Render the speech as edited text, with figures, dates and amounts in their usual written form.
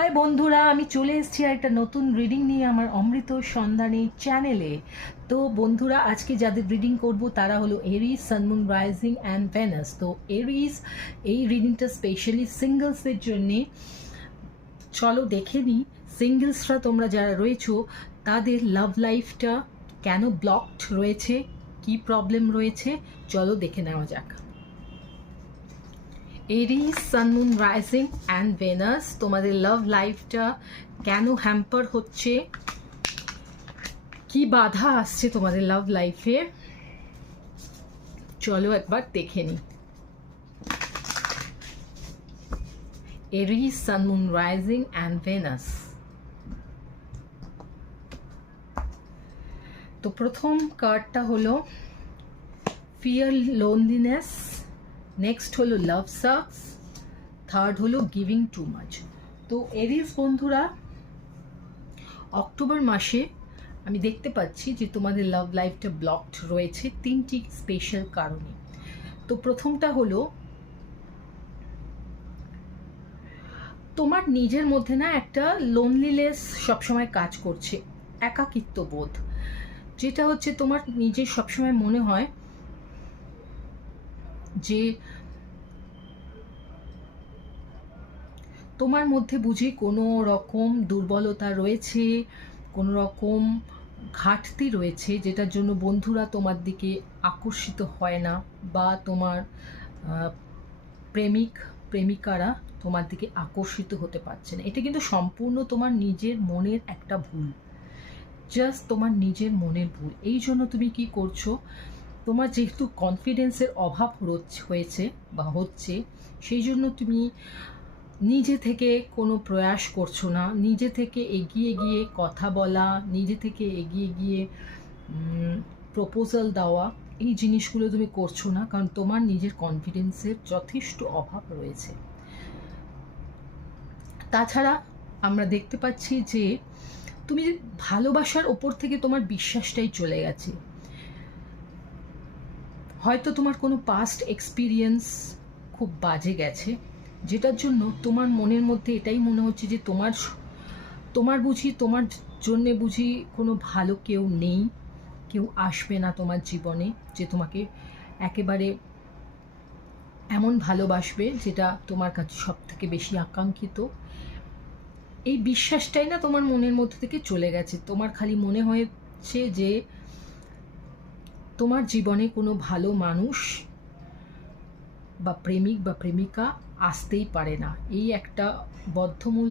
High বন্ধুরা, আমি চলে এসেছি আর একটা নতুন রিডিং নিয়ে আমার অমৃত সন্ধানী চ্যানেলে। তো বন্ধুরা, আজকে যাদের রিডিং করব তারা হলো এরিস, সানমুন, রাইজিং অ্যান্ড ভেনাস। তো এরিস, এই রিডিংটা স্পেশালি সিঙ্গলসদের জন্যে। চলো দেখে নিই সিঙ্গলসরা তোমরা যারা রয়েছো তাদের লাভ লাইফটা কেন ব্লকড রয়েছে, কি প্রবলেম রয়েছে, চলো দেখে নেওয়া যাক। এরিস, সানমুন, রাইজিং অ্যান্ড ভেনাস, তোমাদের লাভ লাইফটা কেন হ্যাম্পার হচ্ছে, কি বাধা আসছে তোমাদের লাভ লাইফে, চলো একবার দেখে নিই। এরিস, সানমুন, রাইজিং অ্যান্ড ভেনাস। তো প্রথম কার্ডটা হলো ফিয়ার লোনলিনেস, নেক্সট হলো লাভ সাকস, থার্ড হলো গিভিং টু মাচ। তো এরিস বন্ধুরা, অক্টোবর মাসে আমি দেখতে পাচ্ছি যে তোমাদের লাভ লাইফটা ব্লকড রয়েছে তিনটি স্পেশাল কারণে। তো প্রথমটা হলো তোমার নিজের মধ্যে না একটা লোনলিনেস সবসময় কাজ করছে, একাকিত্ব বোধ, যেটা হচ্ছে তোমার নিজের সবসময় মনে হয় যে তোমার মধ্যে বুঝি কোনো রকম দুর্বলতা রয়েছে, কোনো রকম ঘাটতি রয়েছে, যেটার জন্য বন্ধুরা তোমার দিকে আকর্ষিত হয় না, বা তোমার প্রেমিক প্রেমিকারা তোমার দিকে আকর্ষিত হতে পারছে না। এটা কিন্তু সম্পূর্ণ তোমার নিজের মনের একটা ভুল, জাস্ট তোমার নিজের মনের ভুল। এই জন্য তুমি কি করছো, তোমার যেহেতু কনফিডেন্সের অভাব হয়েছে বা হচ্ছে, সেই জন্য তুমি নিজে থেকে কোনো প্রয়াস করছো না, নিজে থেকে এগিয়ে গিয়ে কথা বলা, নিজে থেকে এগিয়ে গিয়ে প্রপোজাল দেওয়া, এই জিনিসগুলো তুমি করছো না, কারণ তোমার নিজের কনফিডেন্সের যথেষ্ট অভাব রয়েছে। তাছাড়া আমরা দেখতে পাচ্ছি যে তুমি ভালোবাসার ওপর থেকে তোমার বিশ্বাসটাই চলে গেছে। হয়তো তোমার কোনো পাস্ট এক্সপিরিয়েন্স খুব বাজে গেছে, যেটার জন্য তোমার মনের মধ্যে এটাই মনে হচ্ছে যে তোমার বুঝি, তোমার জন্যে বুঝি কোনো ভালো কেউ নেই, কেউ আসবে না তোমার জীবনে যে তোমাকে একেবারে এমন ভালোবাসবে যেটা তোমার কাছে সব থেকে বেশি আকাঙ্ক্ষিত। এই বিশ্বাসটাই না তোমার মনের মধ্যে থেকে চলে গেছে। তোমার খালি মনে হয়েছে যে তোমার জীবনে কোনো ভালো মানুষ বা প্রেমিক বা প্রেমিকা আসতেই পারে না, এই একটা বদ্ধমূল